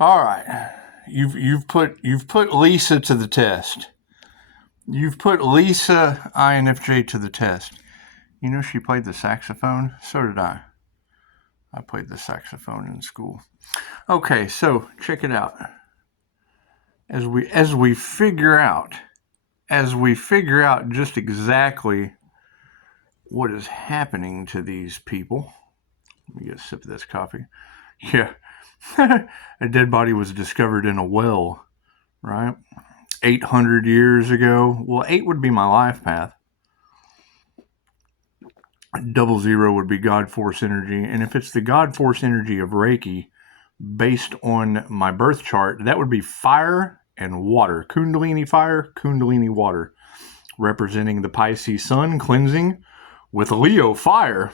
All right. You've put Lisa to the test. You've put Lisa INFJ to the test. You know she played the saxophone? So did I. I played the saxophone in school. Okay, so check it out. As we figure out just exactly what is happening to these people. Let me get a sip of this coffee. Yeah. A dead body was discovered in a well, right? 800 years ago. Well, 8 would be my life path. 00 would be God Force energy. And if it's the God Force energy of Reiki, based on my birth chart, that would be fire and water. Kundalini fire, Kundalini water, representing the Pisces sun cleansing with Leo fire.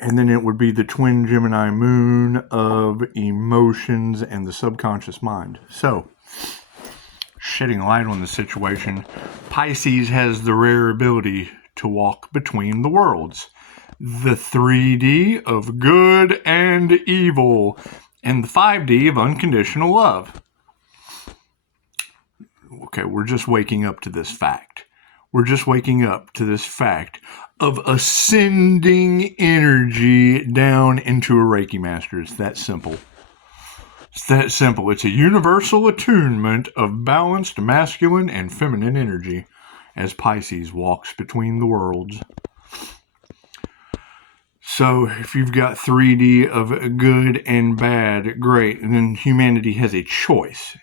And then it would be the twin Gemini moon of emotions and the subconscious mind. So, shedding light on the situation, Pisces has the rare ability to walk between the worlds. The 3D of good and evil, and the 5D of unconditional love. Okay, we're just waking up to this fact. We're just waking up to this fact of ascending energy down into a Reiki master. It's that simple. It's that simple. It's a universal attunement of balanced masculine and feminine energy as Pisces walks between the worlds. So if you've got 3D of good and bad, great. And then humanity has a choice.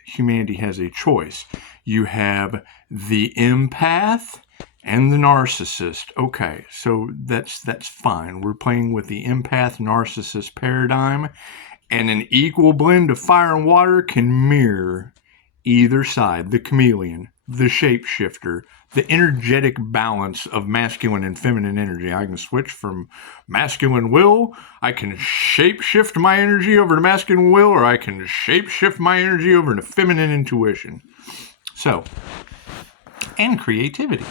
You have the empath and the narcissist. Okay, so that's fine. We're playing with the empath narcissist paradigm, and an equal blend of fire and water can mirror either side. The chameleon, the shapeshifter, the energetic balance of masculine and feminine energy. I can switch from masculine will, I can shapeshift my energy over to masculine will, or I can shapeshift my energy over to feminine intuition. So, and creativity.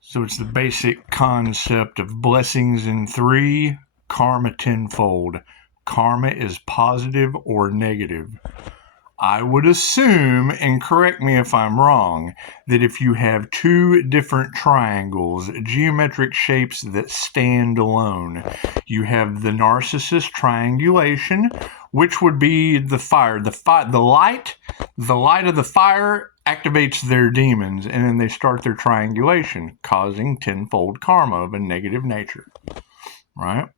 So it's the basic concept of blessings in 3, karma tenfold. Karma is positive or negative. I would assume, and correct me if I'm wrong, that if you have 2 different triangles, geometric shapes that stand alone, you have the narcissist triangulation, which would be the fire. The light of the fire activates their demons, and then they start their triangulation, causing tenfold karma of a negative nature, right?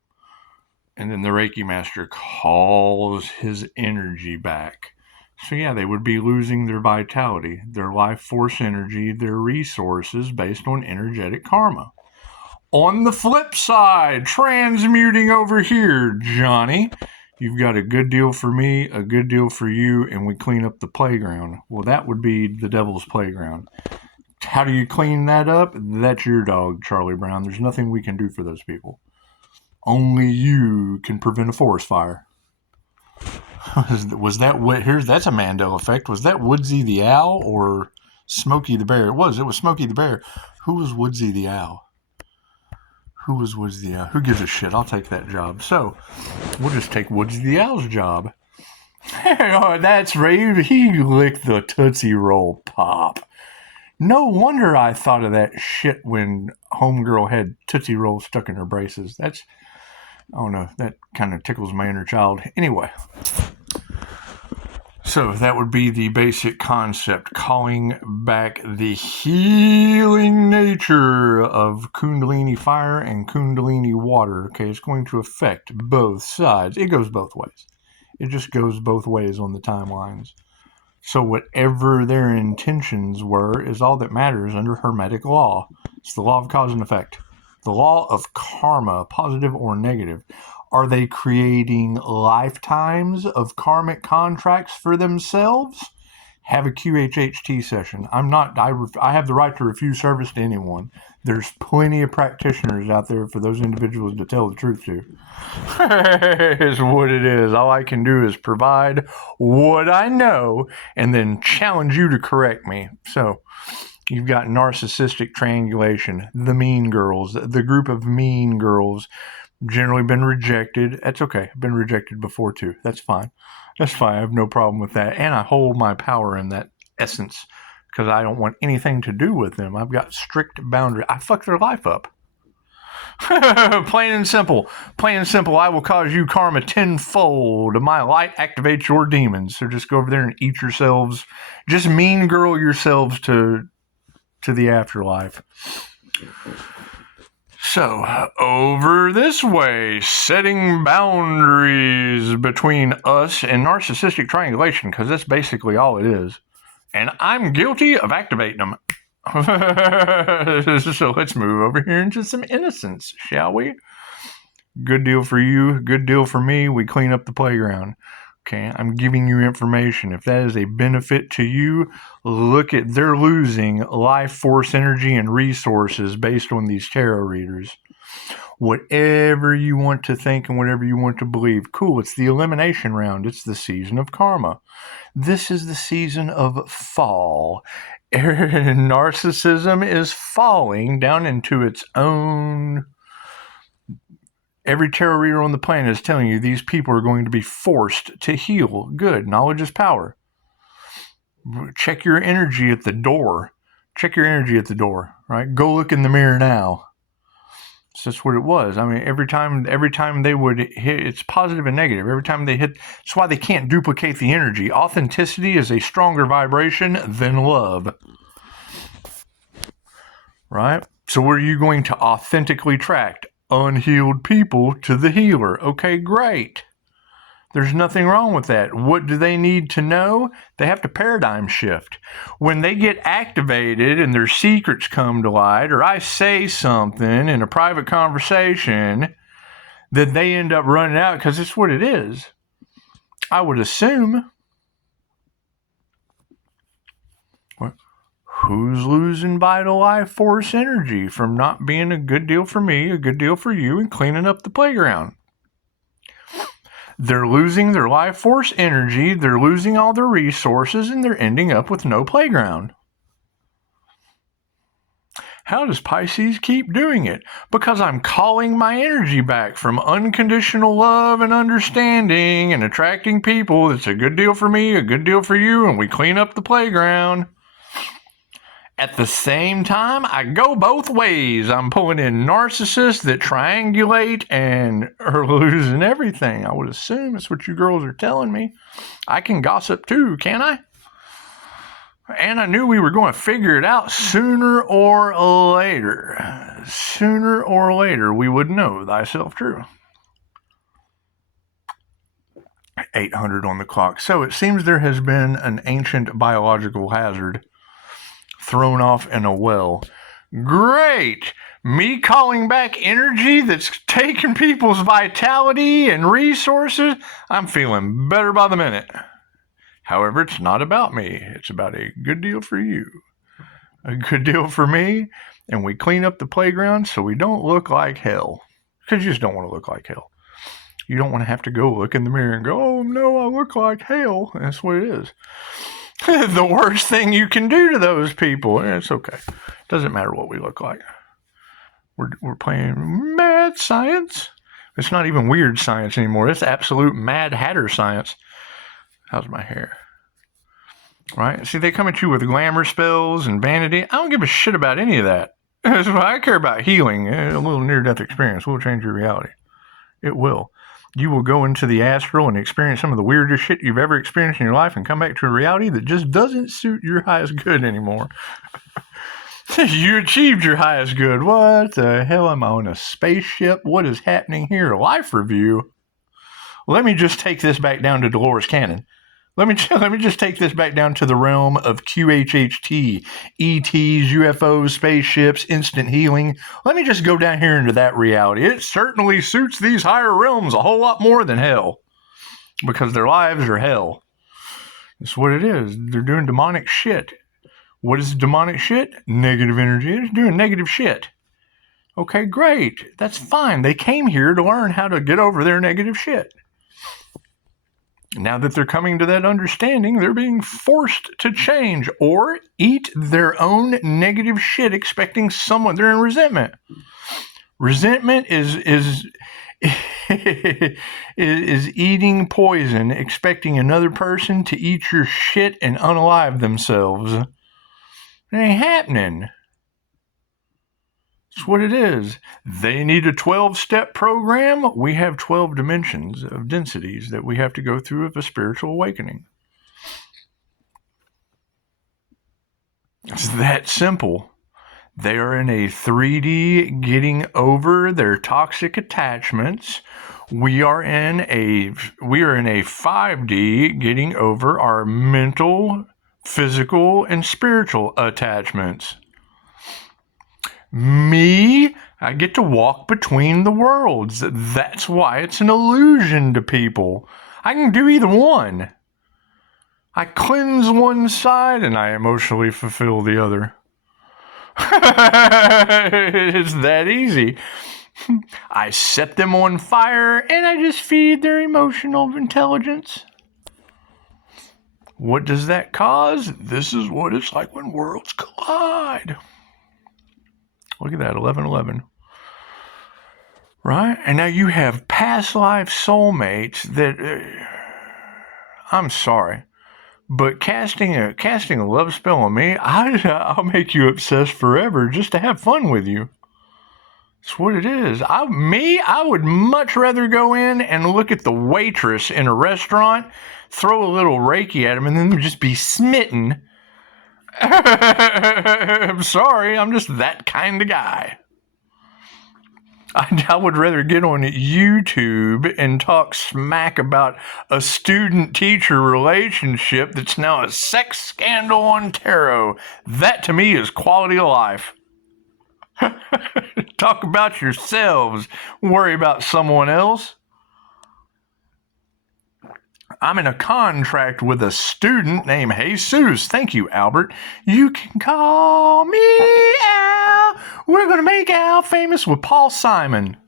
And then the Reiki master calls his energy back. So yeah, they would be losing their vitality, their life force energy, their resources based on energetic karma. On the flip side, transmuting over here, Johnny, you've got a good deal for me, a good deal for you, and we clean up the playground. Well, that would be the devil's playground. How do you clean that up? That's your dog, Charlie Brown. There's nothing we can do for those people. Only you can prevent a forest fire. Was that what? That's a Mandela effect. Was that Woodsy the Owl or Smokey the Bear? It was Smokey the Bear. Who was Woodsy the Owl? Who gives a shit? I'll take that job. So we'll just take Woodsy the Owl's job. Oh, that's right. He licked the Tootsie Roll Pop. No wonder I thought of that shit when Homegirl had Tootsie Roll stuck in her braces. I don't know, that kind of tickles my inner child. Anyway. So that would be the basic concept, calling back the healing nature of Kundalini fire and Kundalini water. Okay, it's going to affect both sides. It goes both ways. It just goes both ways on the timelines. So whatever their intentions were is all that matters under Hermetic law. It's the law of cause and effect. The law of karma, positive or negative. Are they creating lifetimes of karmic contracts for themselves? Have a QHHT session. I have the right to refuse service to anyone. There's plenty of practitioners out there for those individuals to tell the truth to. Is what it is. All I can do is provide what I know and then challenge you to correct me. So, you've got narcissistic triangulation, the mean girls, the group of mean girls. Generally been rejected. That's okay. I've been rejected before too. That's fine. That's fine. I have no problem with that. And I hold my power in that essence because I don't want anything to do with them. I've got strict boundaries. I fuck their life up. Plain and simple. Plain and simple. I will cause you karma tenfold. My light activates your demons. So just go over there and eat yourselves. Just mean girl yourselves to the afterlife. So, over this way, setting boundaries between us and narcissistic triangulation, because that's basically all it is. And I'm guilty of activating them. So let's move over here into some innocence, shall we? Good deal for you, good deal for me. We clean up the playground. Okay, I'm giving you information. If that is a benefit to you, look at they're losing life force, energy, and resources based on these tarot readers. Whatever you want to think and whatever you want to believe. Cool, it's the elimination round. It's the season of karma. This is the season of fall. Narcissism is falling down into its own. Every tarot reader on the planet is telling you these people are going to be forced to heal. Good. Knowledge is power. Check your energy at the door. Check your energy at the door, right? Go look in the mirror now. So that's what it was. I mean, every time they would hit, it's positive and negative. Every time they hit, that's why they can't duplicate the energy. Authenticity is a stronger vibration than love. Right? So what are you going to authentically attract? Unhealed people to the healer. Okay, great. There's nothing wrong with that. What do they need to know? They have to paradigm shift. When they get activated and their secrets come to light, or I say something in a private conversation that they end up running out, because it's what it is. I would assume. Who's losing vital life force energy from not being a good deal for me, a good deal for you, and cleaning up the playground? They're losing their life force energy, they're losing all their resources, and they're ending up with no playground. How does Pisces keep doing it? Because I'm calling my energy back from unconditional love and understanding and attracting people that's a good deal for me, a good deal for you, and we clean up the playground. At the same time, I go both ways. I'm pulling in narcissists that triangulate and are losing everything. I would assume that's what you girls are telling me. I can gossip too, can't I? And I knew we were going to figure it out sooner or later. Sooner or later, we would know thyself true. 800 on the clock. So it seems there has been an ancient biological hazard thrown off in a well. Great! Me calling back energy that's taking people's vitality and resources. I'm feeling better by the minute. However, it's not about me. It's about a good deal for you. A good deal for me. And we clean up the playground so we don't look like hell. Because you just don't want to look like hell. You don't want to have to go look in the mirror and go, oh no, I look like hell. That's what it is. The worst thing you can do to those people. It's okay. Doesn't matter what we look like. We're playing mad science. It's not even weird science anymore. It's absolute Mad Hatter science. How's my hair? Right? See, they come at you with glamour spells and vanity. I don't give a shit about any of that. I care about healing. A little near-death experience will change your reality. It will. You will go into the astral and experience some of the weirdest shit you've ever experienced in your life and come back to a reality that just doesn't suit your highest good anymore. You achieved your highest good. What the hell? Am I on a spaceship? What is happening here? Life review. Let me just take this back down to Dolores Cannon. Let me just take this back down to the realm of QHHT, ETs, UFOs, spaceships, instant healing. Let me just go down here into that reality. It certainly suits these higher realms a whole lot more than hell, because their lives are hell. That's what it is. They're doing demonic shit. What is demonic shit? Negative energy. It's doing negative shit. Okay, great. That's fine. They came here to learn how to get over their negative shit. Now that they're coming to that understanding, they're being forced to change or eat their own negative shit, expecting someone. They're in resentment. Resentment is is eating poison, expecting another person to eat your shit and unalive themselves. It ain't happening. That's what it is. They need a 12-step program. We have 12 dimensions of densities that we have to go through of a spiritual awakening. It's that simple. They are in a 3D getting over their toxic attachments. We are in a 5D getting over our mental, physical, and spiritual attachments. Me, I get to walk between the worlds. That's why it's an illusion to people. I can do either one. I cleanse one side and I emotionally fulfill the other. It's that easy. I set them on fire and I just feed their emotional intelligence. What does that cause? This is what it's like when worlds collide. Look at that, 1111. Right? And now you have past life soulmates that, I'm sorry, but casting a love spell on me, I'll make you obsessed forever just to have fun with you. That's what it is. I would much rather go in and look at the waitress in a restaurant, throw a little Reiki at him, and then just be smitten. I'm sorry, I'm just that kind of guy. I would rather get on YouTube and talk smack about a student-teacher relationship that's now a sex scandal on tarot. That, to me, is quality of life. Talk about yourselves. Worry about someone else. I'm in a contract with a student named Jesus. Thank you, Albert. You can call me Al. We're going to make Al famous with Paul Simon.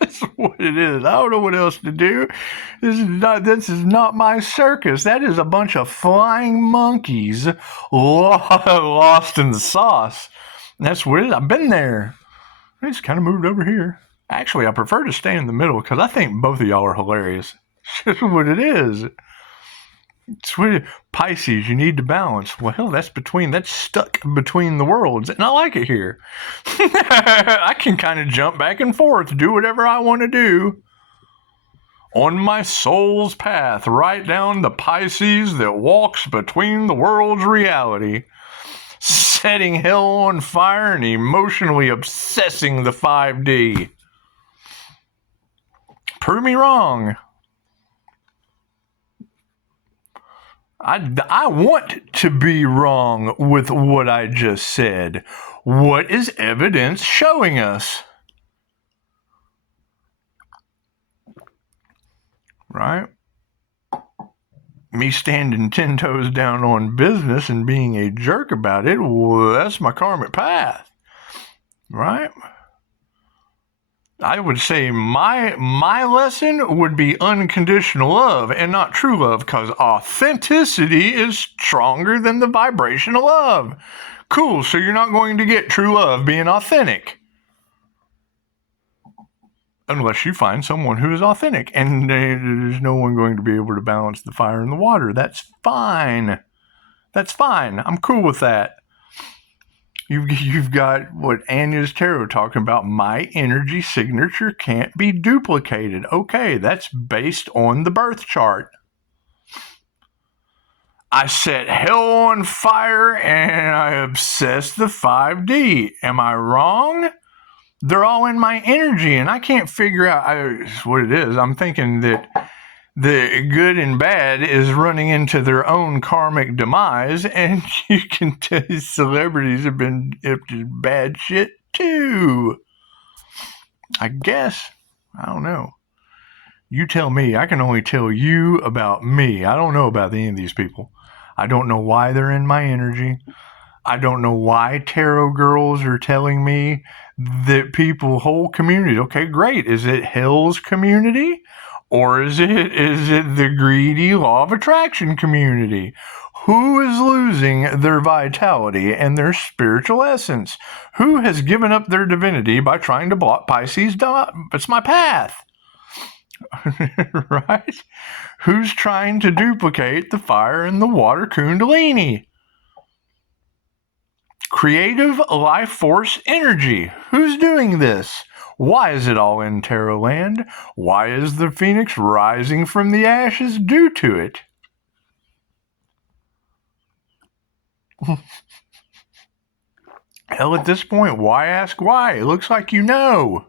That's what it is. I don't know what else to do. This is not my circus. That is a bunch of flying monkeys lost in the sauce. That's what it is. I've been there. I just kind of moved over here. Actually, I prefer to stay in the middle because I think both of y'all are hilarious. That's what it is. It's what Pisces, you need to balance. Well, that's stuck between the worlds, and I like it here. I can kind of jump back and forth, do whatever I want to do. On my soul's path, right down the Pisces that walks between the worlds' reality, setting hell on fire and emotionally obsessing the 5D. Prove me wrong. I want to be wrong with what I just said. What is evidence showing us? Right? Me standing 10 toes down on business and being a jerk about it, well, that's my karmic path. Right? I would say my lesson would be unconditional love and not true love, because authenticity is stronger than the vibration of love. Cool, so you're not going to get true love being authentic. Unless you find someone who is authentic, and there's no one going to be able to balance the fire and the water. That's fine. That's fine. I'm cool with that. You've got what Anya's Tarot talking about. My energy signature can't be duplicated. Okay, that's based on the birth chart. I set hell on fire and I obsess the 5D. Am I wrong? They're all in my energy and I can't figure out what it is. I'm thinking that the good and bad is running into their own karmic demise, and you can tell celebrities have been up to bad shit too. I guess. I don't know. You tell me. I can only tell you about me. I don't know about any of these people. I don't know why they're in my energy. I don't know why tarot girls are telling me that whole community. Okay, great. Is it Hell's community? Or is it the greedy law of attraction community? Who is losing their vitality and their spiritual essence? Who has given up their divinity by trying to block Pisces? It's my path. Right? Who's trying to duplicate the fire and the water kundalini? Creative life force energy. Who's doing this? Why is it all in tarot land? Why is the phoenix rising from the ashes due to it? Hell, at this point, why ask why? It looks like you know.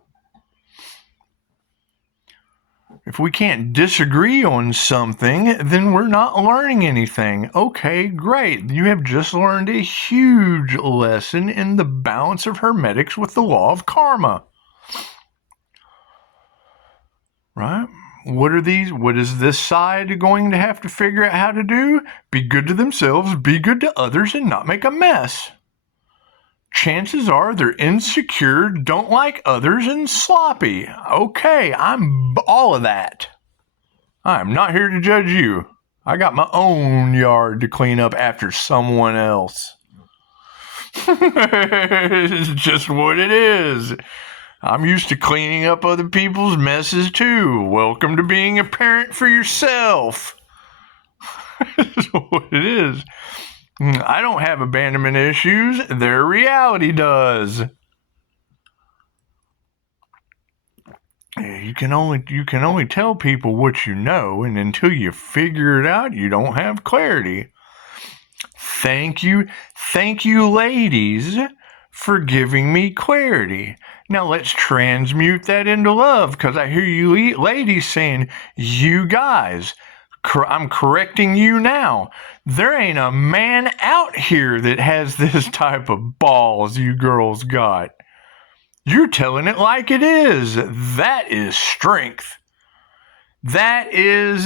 If we can't disagree on something, then we're not learning anything. Okay, great. You have just learned a huge lesson in the balance of hermetics with the law of karma. Right? What is this side going to have to figure out how to do? Be good to themselves, be good to others, and not make a mess. Chances are they're insecure, don't like others, and sloppy. Okay, I'm all of that. I'm not here to judge you. I got my own yard to clean up after someone else. It's just what it is. I'm used to cleaning up other people's messes too. Welcome to being a parent for yourself. That's what it is. I don't have abandonment issues. Their reality does. You can only tell people what you know, and until you figure it out, you don't have clarity. Thank you, ladies, for giving me clarity. Now let's transmute that into love, because I hear you ladies saying, you guys. I'm correcting you now. There ain't a man out here that has this type of balls you girls got. You're telling it like it is. That is strength. That is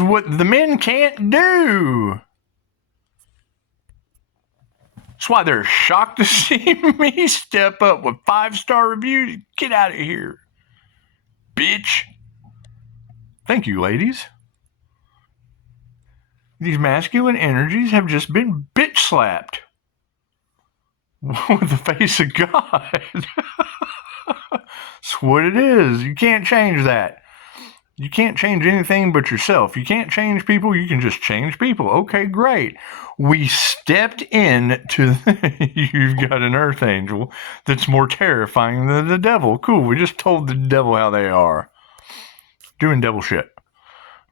what the men can't do. That's why they're shocked to see me step up with 5-star reviews. Get out of here, bitch. Thank you, ladies. These masculine energies have just been bitch slapped with the face of God. That's what it is. You can't change that. You can't change anything but yourself. You can't change people. You can just change people. Okay, great. We stepped in to you've got an earth angel that's more terrifying than the devil. Cool. We just told the devil how they are. Doing devil shit.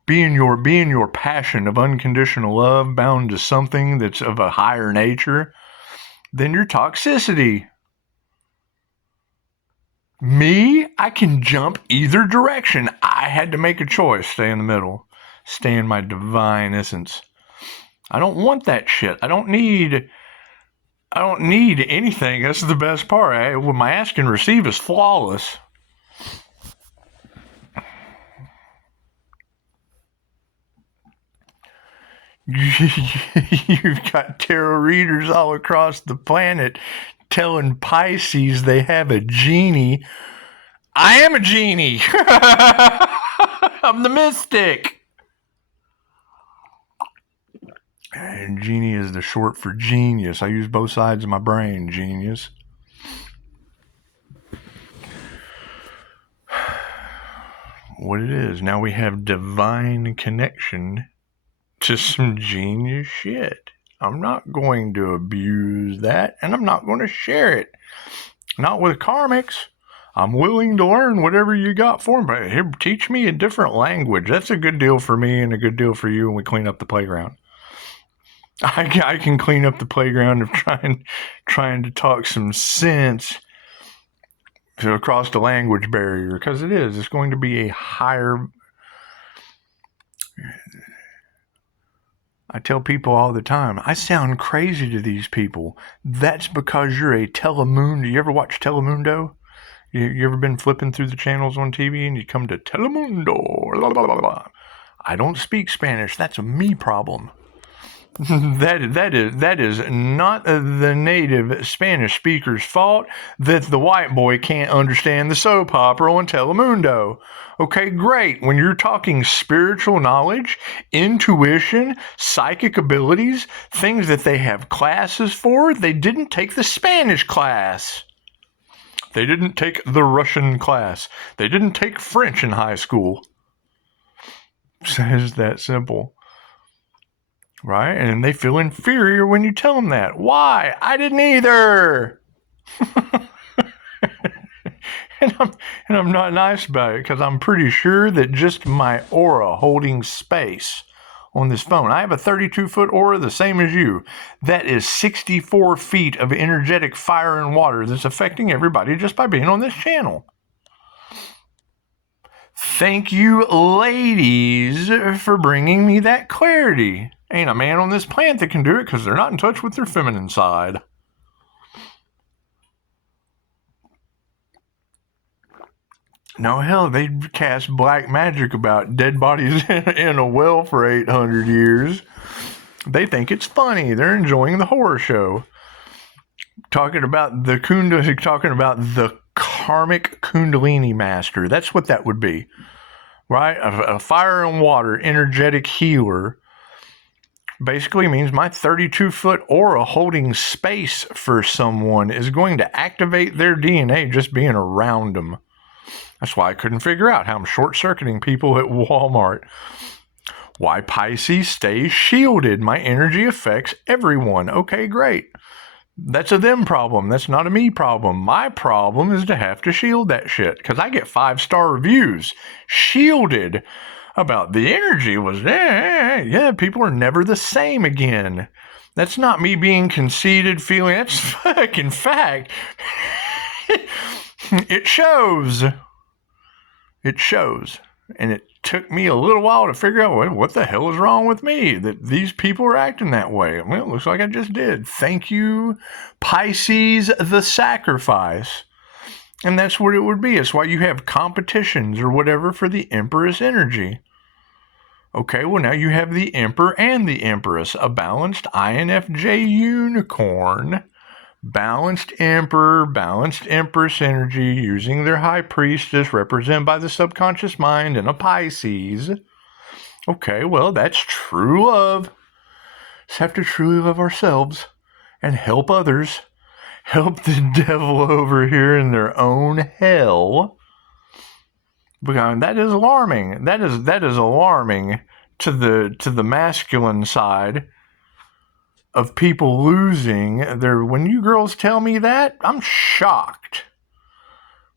Being your passion of unconditional love bound to something that's of a higher nature than your toxicity. Me, I can jump either direction. I had to make a choice. Stay in the middle. Stay in my divine essence. I don't want that shit. I don't need anything. That's the best part. My ask and receive is flawless. You've got tarot readers all across the planet telling Pisces they have a genie. I am a genie. I'm the mystic. And genie is the short for genius. I use both sides of my brain, genius. What it is. Now we have divine connection to some genius shit. I'm not going to abuse that, and I'm not going to share it. Not with karmics. I'm willing to learn whatever you got for me. But here, teach me a different language. That's a good deal for me and a good deal for you when we clean up the playground. I can clean up the playground of trying to talk some sense across the language barrier, because it's going to be a higher. I tell people all the time, I sound crazy to these people. That's because you're a Telemundo. You ever watch Telemundo? You ever been flipping through the channels on TV and you come to Telemundo? Blah, blah, blah, blah. I don't speak Spanish. That's a me problem. That is not the native Spanish speaker's fault that the white boy can't understand the soap opera on Telemundo. Okay, great. When you're talking spiritual knowledge, intuition, psychic abilities, things that they have classes for, they didn't take the Spanish class. They didn't take the Russian class. They didn't take French in high school. It's that simple. Right? And they feel inferior when you tell them that. Why? I didn't either. and I'm not nice about it because I'm pretty sure that just my aura holding space on this phone. I have a 32-foot aura, the same as you. That is 64 feet of energetic fire and water that's affecting everybody just by being on this channel. Thank you, ladies, for bringing me that clarity. Ain't a man on this planet that can do it because they're not in touch with their feminine side. No, hell, they cast black magic about dead bodies in a well for 800 years. They think it's funny. They're enjoying the horror show. Talking about the karmic Kundalini master. That's what that would be. Right? A fire and water energetic healer basically means my 32-foot aura holding space for someone is going to activate their DNA just being around them. That's why I couldn't figure out how I'm short-circuiting people at Walmart. Why Pisces stays shielded. My energy affects everyone. Okay, great. That's a them problem. That's not a me problem. My problem is to have to shield that shit because I get 5-star reviews. Shielded about the energy was, yeah, people are never the same again. That's not me being conceited, feeling, that's fucking fact. It shows. It shows. And it took me a little while to figure out, well, what the hell is wrong with me that these people are acting that way? Well, it looks like I just did. Thank you, Pisces the Sacrifice. And that's what it would be. It's why you have competitions or whatever for the Empress energy. Okay, well, now you have the Emperor and the Empress, a balanced INFJ unicorn. Balanced Emperor, balanced Empress energy using their High Priestess represented by the subconscious mind and a Pisces. Okay, well, that's true love. Just have to truly love ourselves and help others. Help the devil over here in their own hell. Because that is alarming. That is alarming to the masculine side of people losing their. When you girls tell me that, I'm shocked.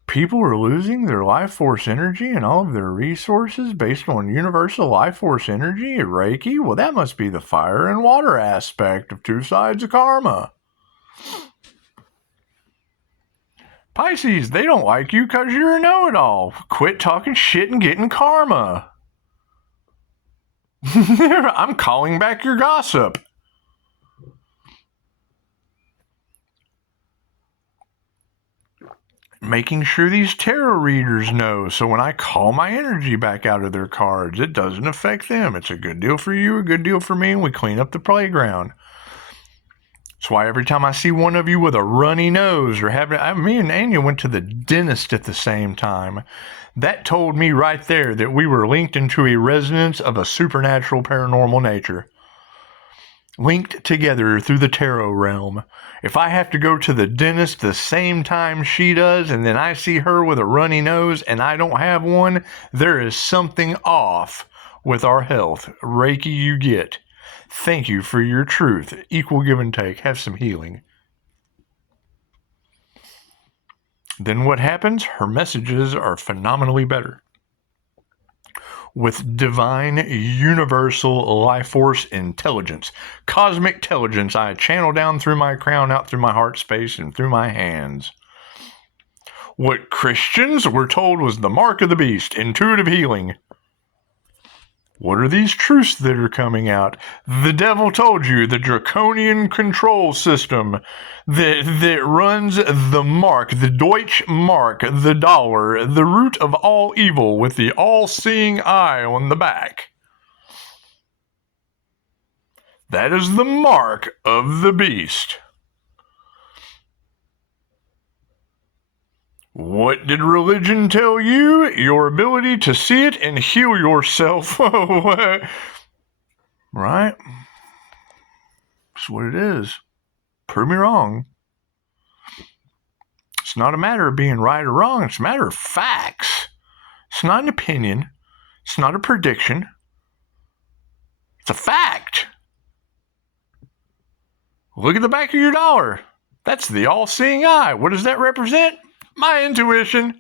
People are losing their life force energy and all of their resources based on universal life force energy at Reiki. Well, that must be the fire and water aspect of two sides of karma. Pisces, they don't like you because you're a know-it-all. Quit talking shit and getting karma. I'm calling back your gossip. Making sure these tarot readers know, so when I call my energy back out of their cards, it doesn't affect them. It's a good deal for you, a good deal for me, and we clean up the playground. That's why every time I see one of you with a runny nose or me and Anya went to the dentist at the same time. That told me right there that we were linked into a resonance of a supernatural paranormal nature. Linked together through the tarot realm. If I have to go to the dentist the same time she does and then I see her with a runny nose and I don't have one, there is something off with our health. Reiki you get. Thank you for your truth. Equal give and take. Have some healing. Then what happens? Her messages are phenomenally better. With divine, universal life force intelligence, cosmic intelligence, I channel down through my crown, out through my heart space, and through my hands. What Christians were told was the mark of the beast, intuitive healing. What are these truths that are coming out? The devil told you, the draconian control system that runs the mark, the Deutsche Mark, the dollar, the root of all evil with the all-seeing eye on the back. That is the mark of the beast. What did religion tell you? Your ability to see it and heal yourself. Right? That's what it is. Prove me wrong. It's not a matter of being right or wrong. It's a matter of facts. It's not an opinion. It's not a prediction. It's a fact. Look at the back of your dollar. That's the all-seeing eye. What does that represent? My intuition.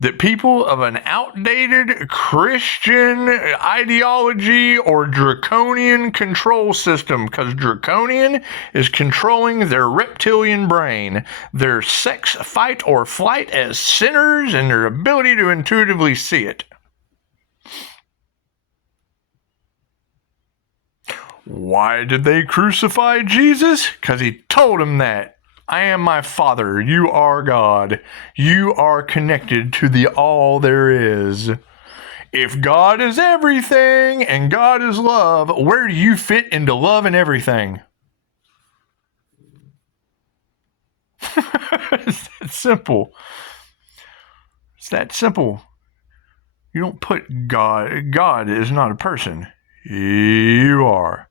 That people of an outdated Christian ideology or draconian control system, because draconian is controlling their reptilian brain, their sex, fight, or flight as sinners, and their ability to intuitively see it. Why did they crucify Jesus? Because he told them that. I am my Father. You are God. You are connected to the all there is. If God is everything and God is love, where do you fit into love and everything? It's that simple. It's that simple. You don't put God. God is not a person. You are.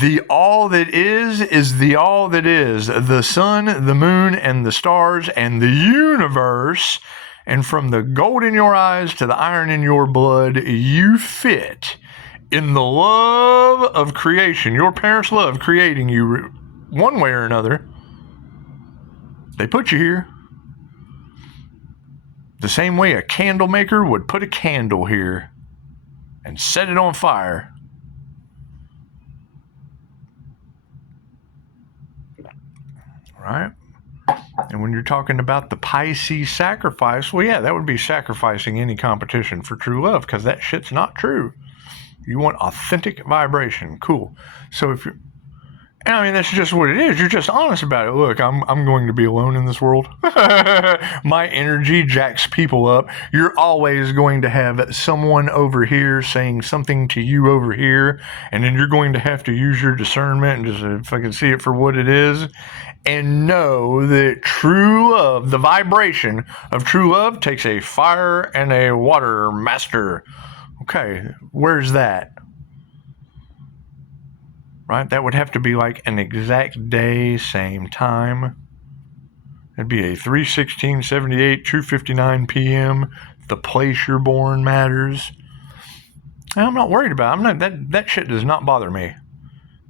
The all that is the all that is. The sun, the moon, and the stars, and the universe. And from the gold in your eyes to the iron in your blood, you fit in the love of creation. Your parents love creating you one way or another. They put you here. The same way a candle maker would put a candle here and set it on fire. Right? And when you're talking about the Pisces sacrifice, well, yeah, that would be sacrificing any competition for true love, because that shit's not true. You want authentic vibration. Cool. So if you're, I mean, that's just what it is. You're just honest about it. Look, I'm going to be alone in this world. My energy jacks people up. You're always going to have someone over here saying something to you over here, and then you're going to have to use your discernment and just fucking see it for what it is. And know that true love, the vibration of true love, takes a fire and a water master. Okay, where's that? Right? That would have to be like an exact day, same time. It'd be a 3/16/78, 2:59 p.m. The place you're born matters. And I'm not worried about it. That shit does not bother me.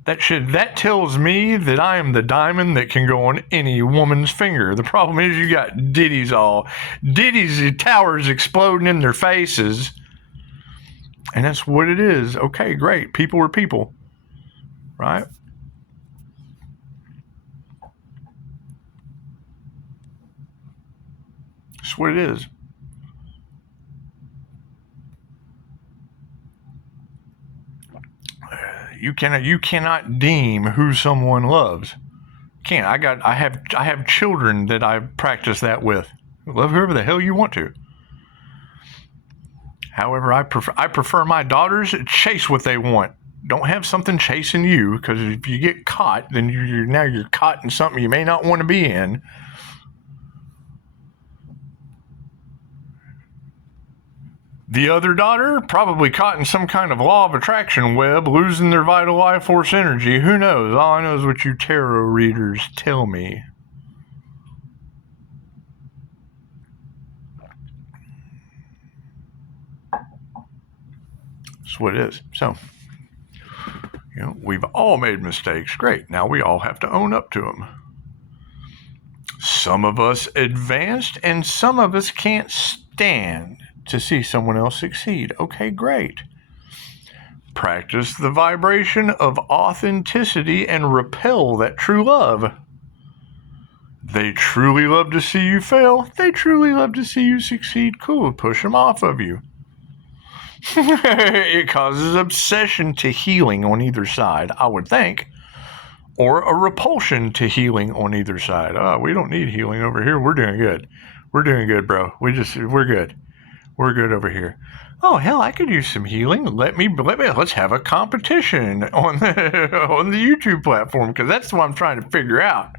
That tells me that I am the diamond that can go on any woman's finger. The problem is you got ditties, towers exploding in their faces. And that's what it is. Okay, great. People are people. Right? That's what it is. You cannot deem who someone loves. Can't. I have children that I practice that with. Love whoever the hell you want to. However, I prefer my daughters chase what they want. Don't have something chasing you, because if you get caught, then you're caught in something you may not want to be in. The other daughter, probably caught in some kind of law of attraction web, losing their vital life force energy. Who knows? All I know is what you tarot readers tell me. That's what it is. So, we've all made mistakes. Great. Now we all have to own up to them. Some of us advanced, and some of us can't stand to see someone else succeed. Okay, great. Practice the vibration of authenticity and repel that true love. They truly love to see you fail. They truly love to see you succeed. Cool, push them off of you. It causes obsession to healing on either side, I would think. Or a repulsion to healing on either side. We don't need healing over here. We're doing good. We're doing good, bro. We're good. We're good over here. Oh hell, I could use some healing. Let's have a competition on the YouTube platform, because that's what I'm trying to figure out.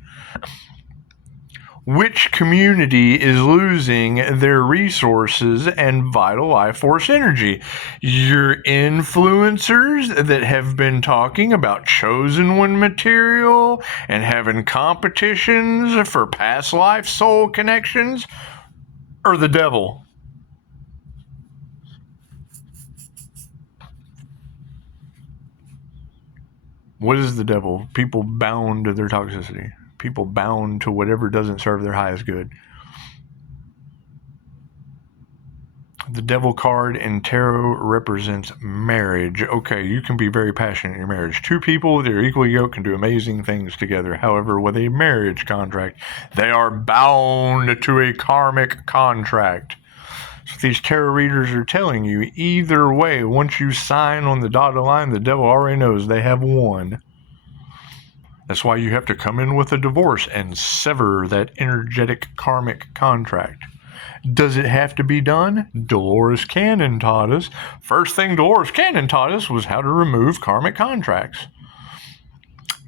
Which community is losing their resources and vital life force energy? Your influencers that have been talking about chosen one material and having competitions for past life soul connections, or the devil? What is the devil? People bound to their toxicity. People bound to whatever doesn't serve their highest good. The devil card in tarot represents marriage. Okay, you can be very passionate in your marriage. Two people that are equally yoked can do amazing things together. However, with a marriage contract, they are bound to a karmic contract. So these tarot readers are telling you, either way, once you sign on the dotted line, the devil already knows they have won. That's why you have to come in with a divorce and sever that energetic karmic contract. Does it have to be done? Dolores Cannon taught us. First thing Dolores Cannon taught us was how to remove karmic contracts.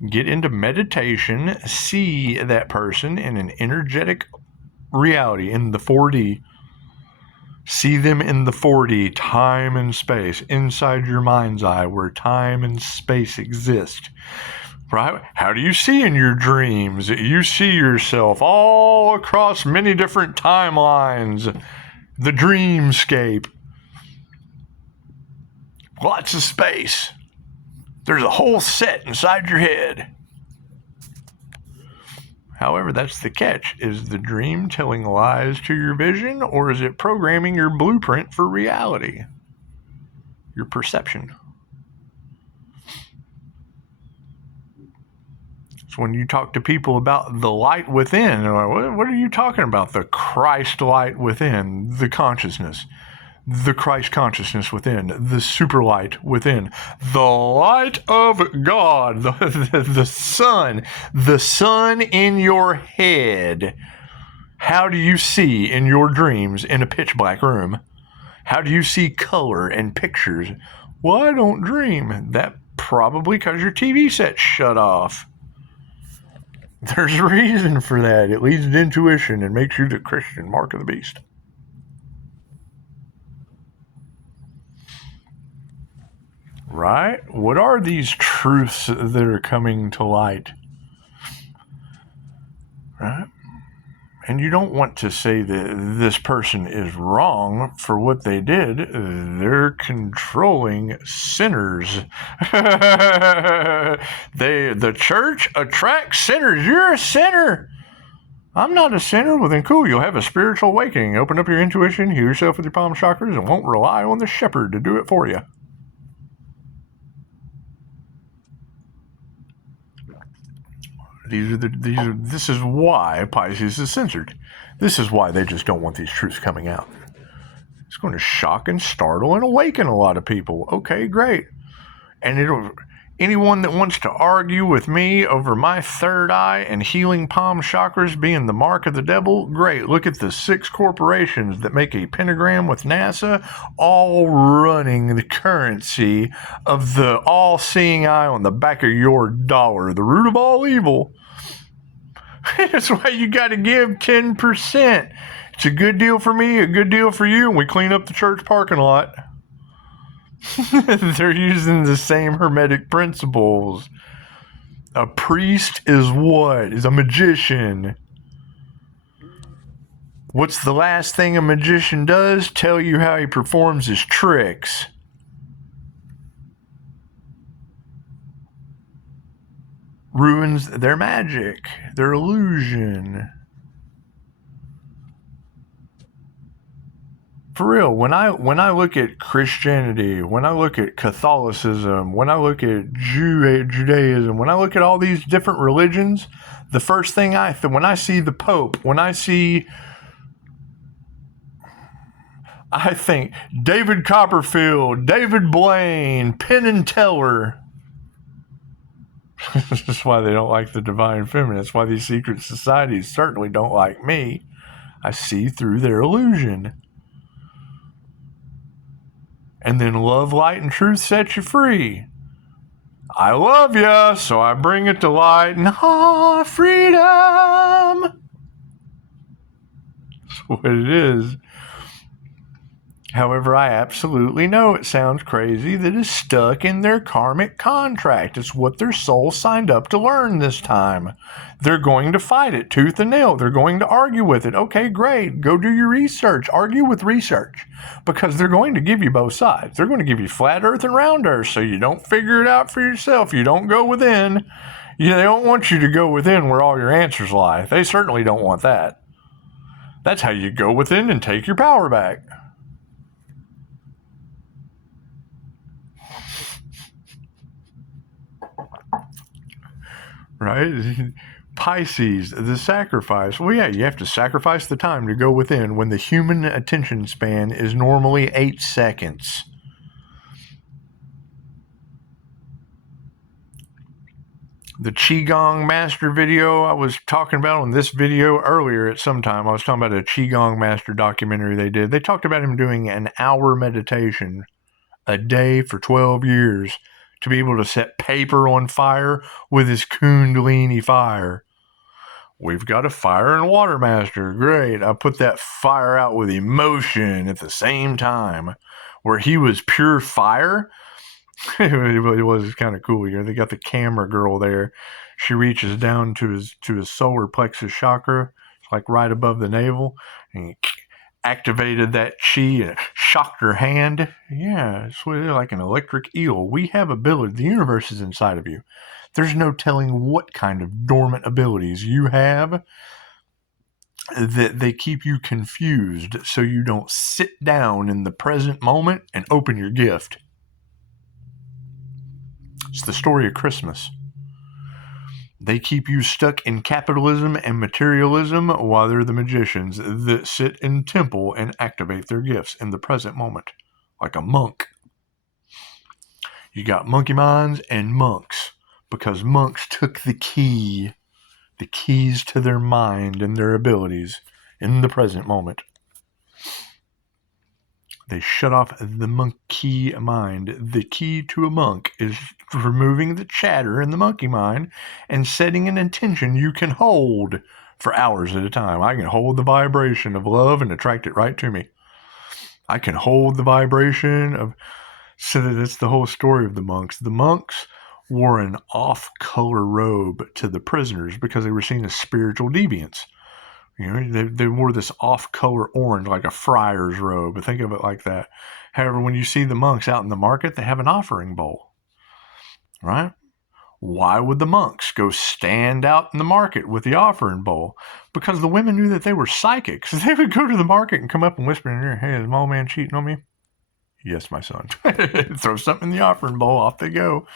Get into meditation, see that person in an energetic reality, in the 4D. See them in the 4D, time and space, inside your mind's eye, where time and space exist. Right? How do you see in your dreams? You see yourself all across many different timelines. The dreamscape. Lots of space. There's a whole set inside your head. However, that's the catch. Is the dream telling lies to your vision, or is it programming your blueprint for reality? Your perception. When you talk to people about the light within, what are you talking about? The Christ light within, the consciousness, the Christ consciousness within, the super light within, the light of God, the sun in your head. How do you see in your dreams in a pitch black room? How do you see color and pictures? Well, I don't dream. That probably because your TV set's shut off. There's a reason for that. It leads to intuition and makes you the Christian mark of the beast. Right? What are these truths that are coming to light? Right? And you don't want to say that this person is wrong for what they did. They're controlling sinners. The church attracts sinners. You're a sinner. I'm not a sinner. Well, then cool. You'll have a spiritual awakening. Open up your intuition, heal yourself with your palm chakras, and won't rely on the shepherd to do it for you. This is why Pisces is censored. This is why they just don't want these truths coming out. It's going to shock and startle and awaken a lot of people. Okay, great. And anyone that wants to argue with me over my third eye and healing palm chakras being the mark of the devil, great. Look at the 6 corporations that make a pentagram with NASA, all running the currency of the all-seeing eye on the back of your dollar, the root of all evil. That's why you got to give 10%. It's a good deal for me, a good deal for you, and we clean up the church parking lot. They're using the same hermetic principles. A priest is what? Is a magician. What's the last thing a magician does? Tell you how he performs his tricks. Ruins their magic, their illusion. For real, when I look at Christianity, when I look at Catholicism, when I look at Judaism, when I look at all these different religions, the first thing when I see the Pope, I think David Copperfield, David Blaine, Penn and Teller. This is why they don't like the divine feminine. That's why these secret societies certainly don't like me. I see through their illusion. And then love, light, and truth set you free. I love ya, so I bring it to light, and freedom. That's what it is. However, I absolutely know it sounds crazy that is stuck in their karmic contract. It's what their soul signed up to learn this time. They're going to fight it tooth and nail. They're going to argue with it. Okay, great. Go do your research. Argue with research. Because they're going to give you both sides. They're going to give you flat earth and round earth so you don't figure it out for yourself. You don't go within. They don't want you to go within where all your answers lie. They certainly don't want that. That's how you go within and take your power back. Right? Pisces, the sacrifice. Well, yeah, you have to sacrifice the time to go within when the human attention span is normally 8 seconds. The Qigong Master video I was talking about on this video earlier at some time, I was talking about a Qigong Master documentary they did. They talked about him doing an hour meditation a day for 12 years to be able to set paper on fire with his Kundalini fire. We've got a fire and water master. Great. I put that fire out with emotion at the same time. Where he was pure fire. It was kind of cool. They got the camera girl there. She reaches down to his solar plexus chakra. It's like right above the navel. And he activated that chi and shocked her hand. Yeah, it's like an electric eel. We have ability. The universe is inside of you. There's no telling what kind of dormant abilities you have that they keep you confused so you don't sit down in the present moment and open your gift. It's the story of Christmas. They keep you stuck in capitalism and materialism while they're the magicians that sit in temple and activate their gifts in the present moment, like a monk. You got monkey minds and monks, because monks took the keys to their mind and their abilities in the present moment. They shut off the monkey mind. The key to a monk is removing the chatter in the monkey mind and setting an intention you can hold for hours at a time. I can hold the vibration of love and attract it right to me. I can hold the vibration of... So that's the whole story of the monks. The monks wore an off-color robe to the prisoners because they were seen as spiritual deviants. They wore this off-color orange, like a friar's robe. Think of it like that. However, when you see the monks out in the market, they have an offering bowl. Right? Why would the monks go stand out in the market with the offering bowl? Because the women knew that they were psychics. They would go to the market and come up and whisper in your ear, "Hey, is my old man cheating on me?" "Yes, my son." Throw something in the offering bowl, off they go.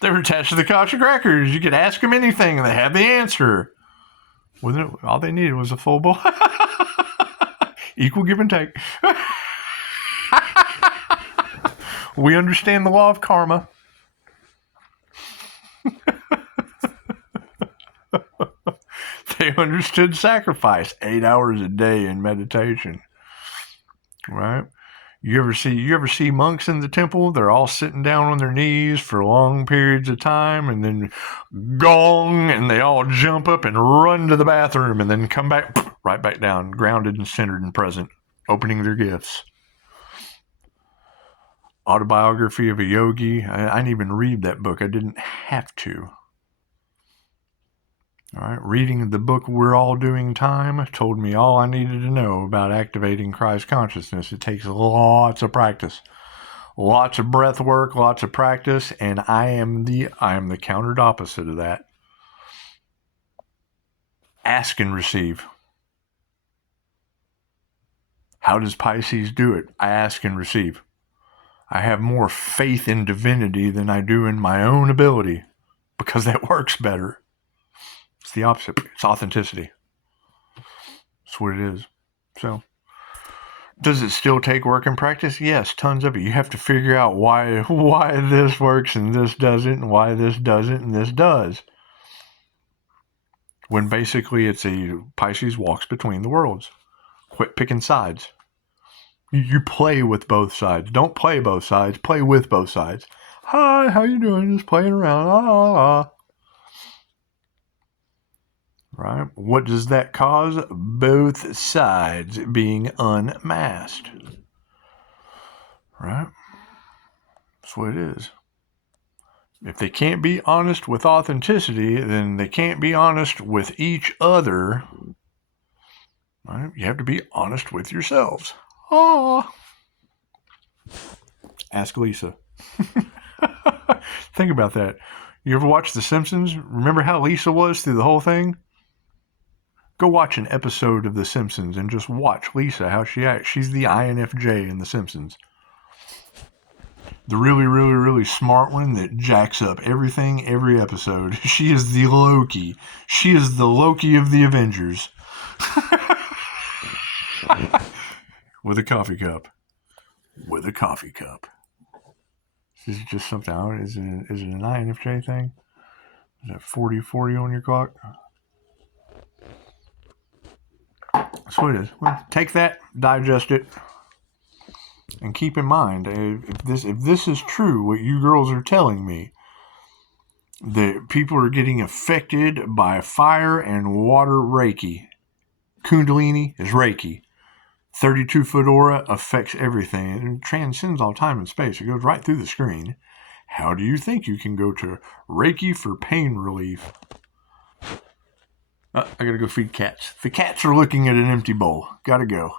They were attached to the Akashic Records. You could ask them anything, and they had the answer. All they needed was a full bowl. Equal give and take. We understand the law of karma. They understood sacrifice. 8 hours a day in meditation. Right? You ever see monks in the temple? They're all sitting down on their knees for long periods of time, and then gong, and they all jump up and run to the bathroom, and then come back right back down, grounded and centered and present, opening their gifts. Autobiography of a Yogi. I didn't even read that book. I didn't have to. All right, reading the book We're All Doing Time told me all I needed to know about activating Christ consciousness. It takes lots of practice, lots of breath work, lots of practice, and I am the countered opposite of that. Ask and receive. How does Pisces do it? I ask and receive. I have more faith in divinity than I do in my own ability because that works better. It's the opposite. It's authenticity. That's what it is. So, does it still take work and practice? Yes, tons of it. You have to figure out why this works and this doesn't, and why this doesn't and this does. When basically it's a Pisces walks between the worlds. Quit picking sides. You play with both sides. Don't play both sides. Play with both sides. Hi, how you doing? Just playing around. Right? What does that cause? Both sides being unmasked. Right? That's what it is. If they can't be honest with authenticity, then they can't be honest with each other. Right? You have to be honest with yourselves. Ask Lisa. Think about that. You ever watch The Simpsons? Remember how Lisa was through the whole thing? Go watch an episode of The Simpsons and just watch Lisa, how she acts. She's the INFJ in The Simpsons. The really, really, really smart one that jacks up everything every episode. She is the Loki. She is the Loki of the Avengers. With a coffee cup. With a coffee cup. This is just something. Is it an INFJ thing? Is that 40/40 on your clock? That's what it is. Well, take that, digest it, and keep in mind, if this is true, what you girls are telling me, that people are getting affected by fire and water Reiki. Kundalini is Reiki. 32-foot aura affects everything. It transcends all time and space. It goes right through the screen. How do you think you can go to Reiki for pain relief? I gotta go feed cats. The cats are looking at an empty bowl. Gotta go.